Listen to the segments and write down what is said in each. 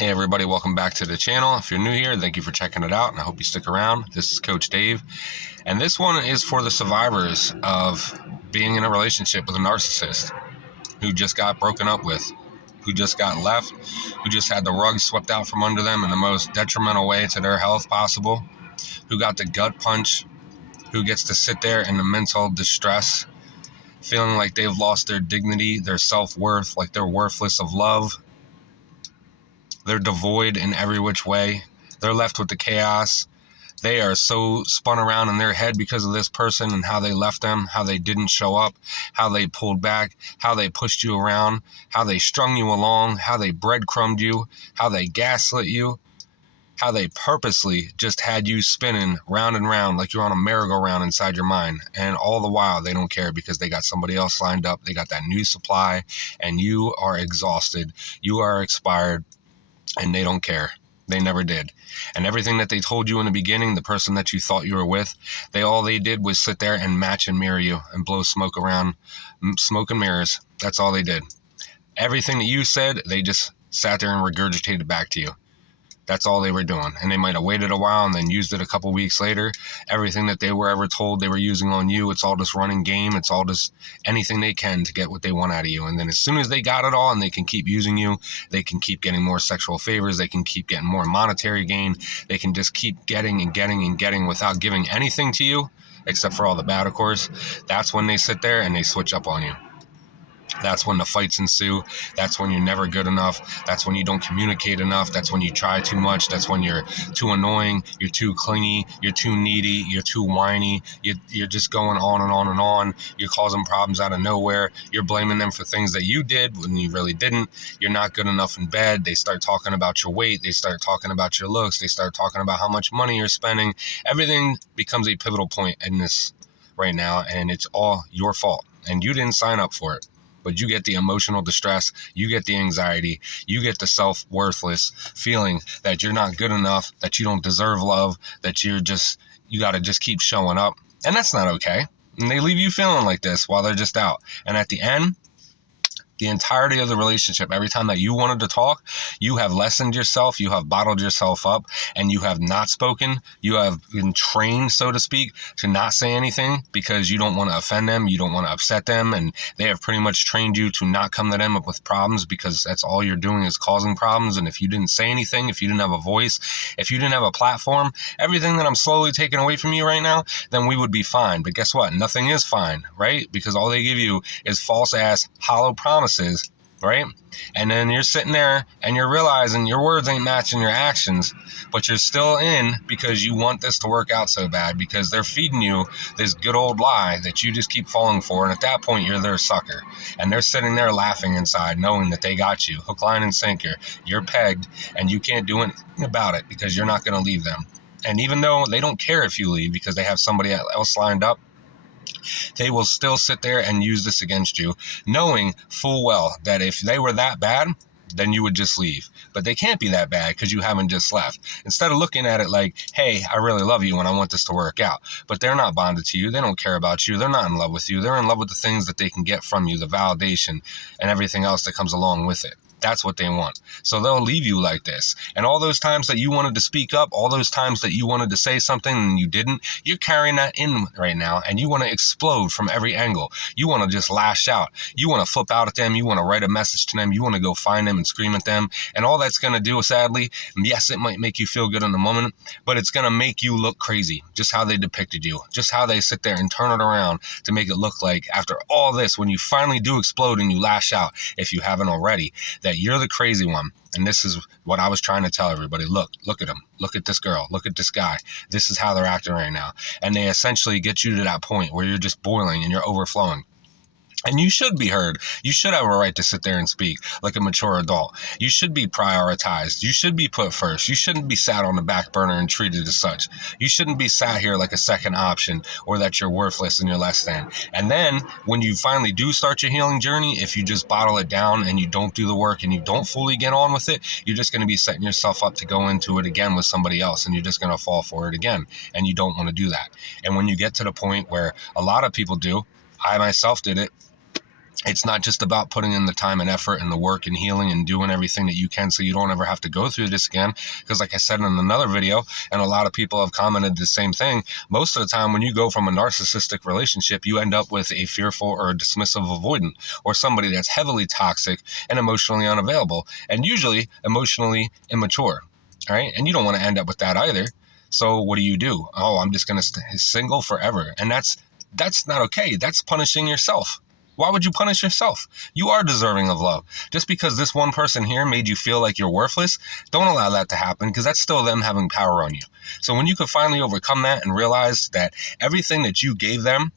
Hey everybody, welcome back to the channel. If you're new here, thank you for checking it out, and I hope you stick around. This is Coach Dave, and this one is for the survivors of being in a relationship with a narcissist who just got broken up with, who just got left, who just had the rug swept out from under them in the most detrimental way to their health possible, who got the gut punch, who gets to sit there in the mental distress, feeling like they've lost their dignity, their self-worth, like they're worthless of love. They're devoid in every which way. They're left with the chaos. They are so spun around in their head because of this person and how they left them, how they didn't show up, how they pulled back, how they pushed you around, how they strung you along, how they breadcrumbed you, how they gaslit you, how they purposely just had you spinning round and round like you're on a merry-go-round inside your mind. And all the while, they don't care because they got somebody else lined up. They got that new supply, and you are exhausted. You are expired. And they don't care. They never did. And everything that they told you in the beginning, the person that you thought you were with, all they did was sit there and match and mirror you and blow smoke around, smoke and mirrors. That's all they did. Everything that you said, they just sat there and regurgitated back to you. That's all they were doing. And they might have waited a while and then used it a couple weeks later. Everything that they were ever told they were using on you, it's all just running game. It's all just anything they can to get what they want out of you. And then as soon as they got it all and they can keep using you, they can keep getting more sexual favors. They can keep getting more monetary gain. They can just keep getting and getting and getting without giving anything to you, except for all the bad, of course. That's when they sit there and they switch up on you. That's when the fights ensue. That's when you're never good enough. That's when you don't communicate enough. That's when you try too much. That's when you're too annoying. You're too clingy. You're too needy. You're too whiny. You're just going on and on and on. You're causing problems out of nowhere. You're blaming them for things that you did when you really didn't. You're not good enough in bed. They start talking about your weight. They start talking about your looks. They start talking about how much money you're spending. Everything becomes a pivotal point in this right now, and it's all your fault. And you didn't sign up for it. But you get the emotional distress, you get the anxiety, you get the self-worthless feeling that you're not good enough, that you don't deserve love, that you got to just keep showing up. And that's not okay. And they leave you feeling like this while they're just out. And at the end, the entirety of the relationship, every time that you wanted to talk, you have lessened yourself, you have bottled yourself up, and you have not spoken. You have been trained, so to speak, to not say anything because you don't want to offend them, you don't want to upset them, and they have pretty much trained you to not come to them up with problems because that's all you're doing is causing problems. And if you didn't say anything, if you didn't have a voice, if you didn't have a platform, everything that I'm slowly taking away from you right now, then we would be fine. But guess what? Nothing is fine, right? Because all they give you is false-ass, hollow promises, right? And then you're sitting there and you're realizing your words ain't matching your actions, but you're still in because you want this to work out so bad because they're feeding you this good old lie that you just keep falling for. And at that point, you're their sucker. And they're sitting there laughing inside, knowing that they got you hook, line, and sinker. You're pegged and you can't do anything about it because you're not going to leave them. And even though they don't care if you leave because they have somebody else lined up, they will still sit there and use this against you, knowing full well that if they were that bad, then you would just leave. But they can't be that bad because you haven't just left. Instead of looking at it like, hey, I really love you and I want this to work out. But they're not bonded to you. They don't care about you. They're not in love with you. They're in love with the things that they can get from you, the validation and everything else that comes along with it. That's what they want. So they'll leave you like this. And all those times that you wanted to speak up, all those times that you wanted to say something and you didn't, you're carrying that in right now and you want to explode from every angle. You want to just lash out. You want to flip out at them. You want to write a message to them. You want to go find them and scream at them. And all that's going to do, sadly, yes, it might make you feel good in the moment, but it's going to make you look crazy. Just how they depicted you. Just how they sit there and turn it around to make it look like after all this, when you finally do explode and you lash out, if you haven't already, that you're the crazy one. And this is what I was trying to tell everybody. Look at them. Look at this girl. Look at this guy. This is how they're acting right now. And they essentially get you to that point where you're just boiling and you're overflowing. And you should be heard. You should have a right to sit there and speak like a mature adult. You should be prioritized. You should be put first. You shouldn't be sat on the back burner and treated as such. You shouldn't be sat here like a second option or that you're worthless and you're less than. And then when you finally do start your healing journey, if you just bottle it down and you don't do the work and you don't fully get on with it, you're just going to be setting yourself up to go into it again with somebody else and you're just going to fall for it again. And you don't want to do that. And when you get to the point where a lot of people do, I myself did it, It's not just about putting in the time and effort and the work and healing and doing everything that you can so you don't ever have to go through this again. Because like I said in another video, and a lot of people have commented the same thing, most of the time when you go from a narcissistic relationship, you end up with a fearful or a dismissive avoidant, or somebody that's heavily toxic and emotionally unavailable, and usually emotionally immature. All right. And you don't want to end up with that either. So what do? Oh, I'm just going to stay single forever. And that's not okay. That's punishing yourself. Why would you punish yourself? You are deserving of love. Just because this one person here made you feel like you're worthless, don't allow that to happen, because that's still them having power on you. So when you could finally overcome that and realize that everything that you gave them,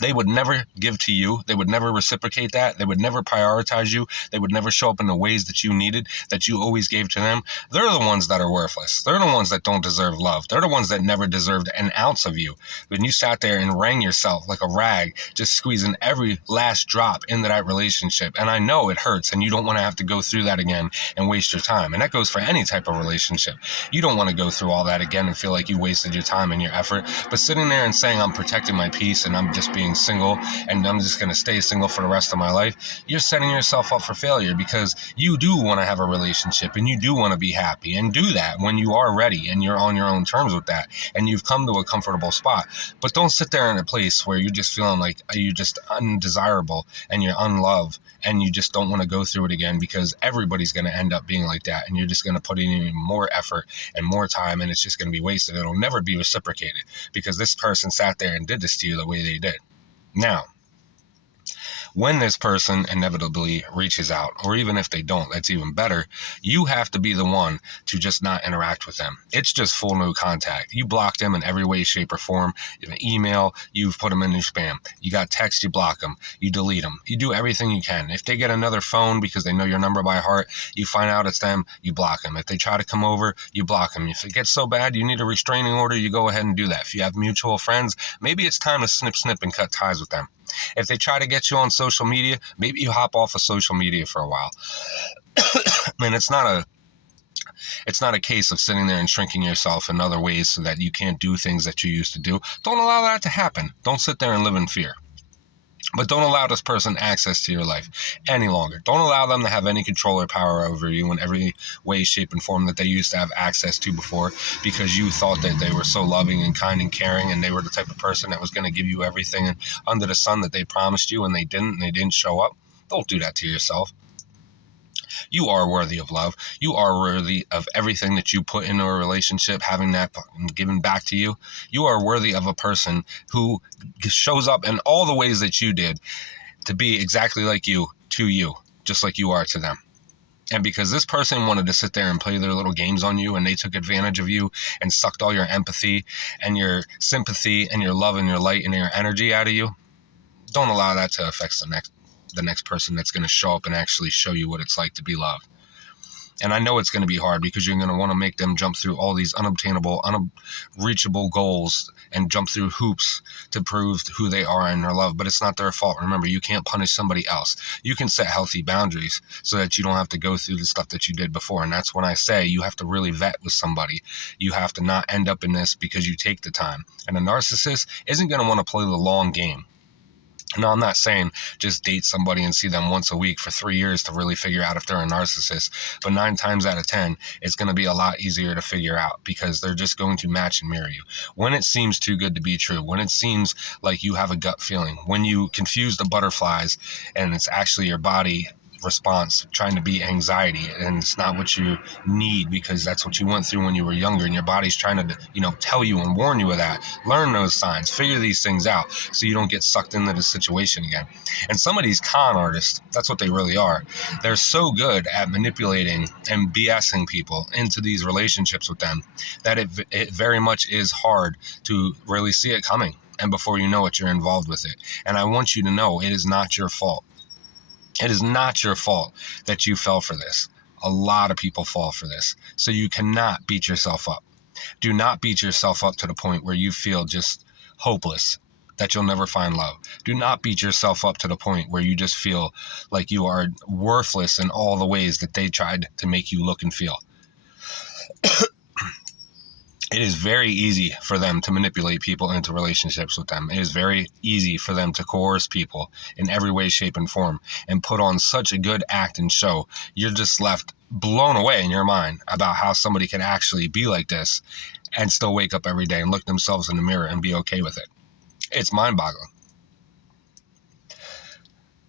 they would never give to you. They would never reciprocate that. They would never prioritize you. They would never show up in the ways that you needed, that you always gave to them. They're the ones that are worthless. They're the ones that don't deserve love. They're the ones that never deserved an ounce of you. When you sat there and wrung yourself like a rag, just squeezing every last drop into that relationship. And I know it hurts, and you don't want to have to go through that again and waste your time. And that goes for any type of relationship. You don't want to go through all that again and feel like you wasted your time and your effort. But sitting there and saying, I'm protecting my peace and I'm just being single and I'm just going to stay single for the rest of my life, you're setting yourself up for failure, because you do want to have a relationship and you do want to be happy, and do that when you are ready and you're on your own terms with that and you've come to a comfortable spot. But don't sit there in a place where you're just feeling like you're just undesirable and you're unloved and you just don't want to go through it again, because everybody's going to end up being like that, and you're just going to put in even more effort and more time, and it's just going to be wasted. It'll never be reciprocated, because this person sat there and did this to you the way they did. Now, when this person inevitably reaches out, or even if they don't, that's even better, you have to be the one to just not interact with them. It's just full no contact. You block them in every way, shape, or form. You have an email, you've put them in your spam. You got text, you block them. You delete them. You do everything you can. If they get another phone because they know your number by heart, you find out it's them, you block them. If they try to come over, you block them. If it gets so bad you need a restraining order, you go ahead and do that. If you have mutual friends, maybe it's time to snip and cut ties with them. If they try to get you on social media, maybe you hop off of social media for a while. And it's not a case of sitting there and shrinking yourself in other ways so that you can't do things that you used to do. Don't allow that to happen. Don't sit there and live in fear. But don't allow this person access to your life any longer. Don't allow them to have any control or power over you in every way, shape, and form that they used to have access to before, because you thought that they were so loving and kind and caring, and they were the type of person that was going to give you everything under the sun that they promised you, and they didn't show up. Don't do that to yourself. You are worthy of love. You are worthy of everything that you put into a relationship, having that given back to you. You are worthy of a person who shows up in all the ways that you did to be exactly like you to you, just like you are to them. And because this person wanted to sit there and play their little games on you, and they took advantage of you and sucked all your empathy and your sympathy and your love and your light and your energy out of you, don't allow that to affect the next person that's going to show up and actually show you what it's like to be loved. And I know it's going to be hard, because you're going to want to make them jump through all these unobtainable, unreachable goals and jump through hoops to prove who they are in their love. But it's not their fault. Remember, you can't punish somebody else. You can set healthy boundaries so that you don't have to go through the stuff that you did before. And that's when I say you have to really vet with somebody. You have to not end up in this because you take the time. And a narcissist isn't going to want to play the long game. No, I'm not saying just date somebody and see them once a week for 3 years to really figure out if they're a narcissist. But 9 times out of 10, it's going to be a lot easier to figure out, because they're just going to match and mirror you. When it seems too good to be true, when it seems like you have a gut feeling, when you confuse the butterflies and it's actually your body response trying to be anxiety, and it's not what you need, because that's what you went through when you were younger, and your body's trying to tell you and warn you of that. Learn those signs, figure these things out so you don't get sucked into the situation again. And some of these con artists, that's what they really are. They're so good at manipulating and BSing people into these relationships with them that it very much is hard to really see it coming, and before you know it, you're involved with it. And I want you to know, it is not your fault. It is not your fault that you fell for this. A lot of people fall for this. So you cannot beat yourself up. Do not beat yourself up to the point where you feel just hopeless, that you'll never find love. Do not beat yourself up to the point where you just feel like you are worthless in all the ways that they tried to make you look and feel. It is very easy for them to manipulate people into relationships with them. It is very easy for them to coerce people in every way, shape, and form and put on such a good act and show. You're just left blown away in your mind about how somebody can actually be like this and still wake up every day and look themselves in the mirror and be okay with it. It's mind-boggling.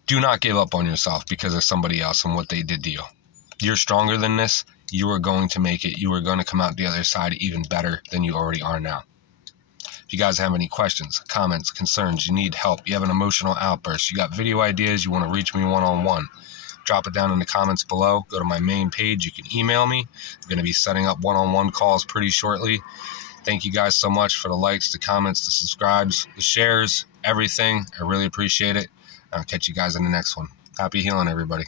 Do not give up on yourself because of somebody else and what they did to you. You're stronger than this. You are going to make it. You are going to come out the other side even better than you already are now. If you guys have any questions, comments, concerns, you need help, you have an emotional outburst, you got video ideas, you want to reach me one-on-one, drop it down in the comments below. Go to my main page. You can email me. I'm going to be setting up one-on-one calls pretty shortly. Thank you guys so much for the likes, the comments, the subscribes, the shares, everything. I really appreciate it. I'll catch you guys in the next one. Happy healing, everybody.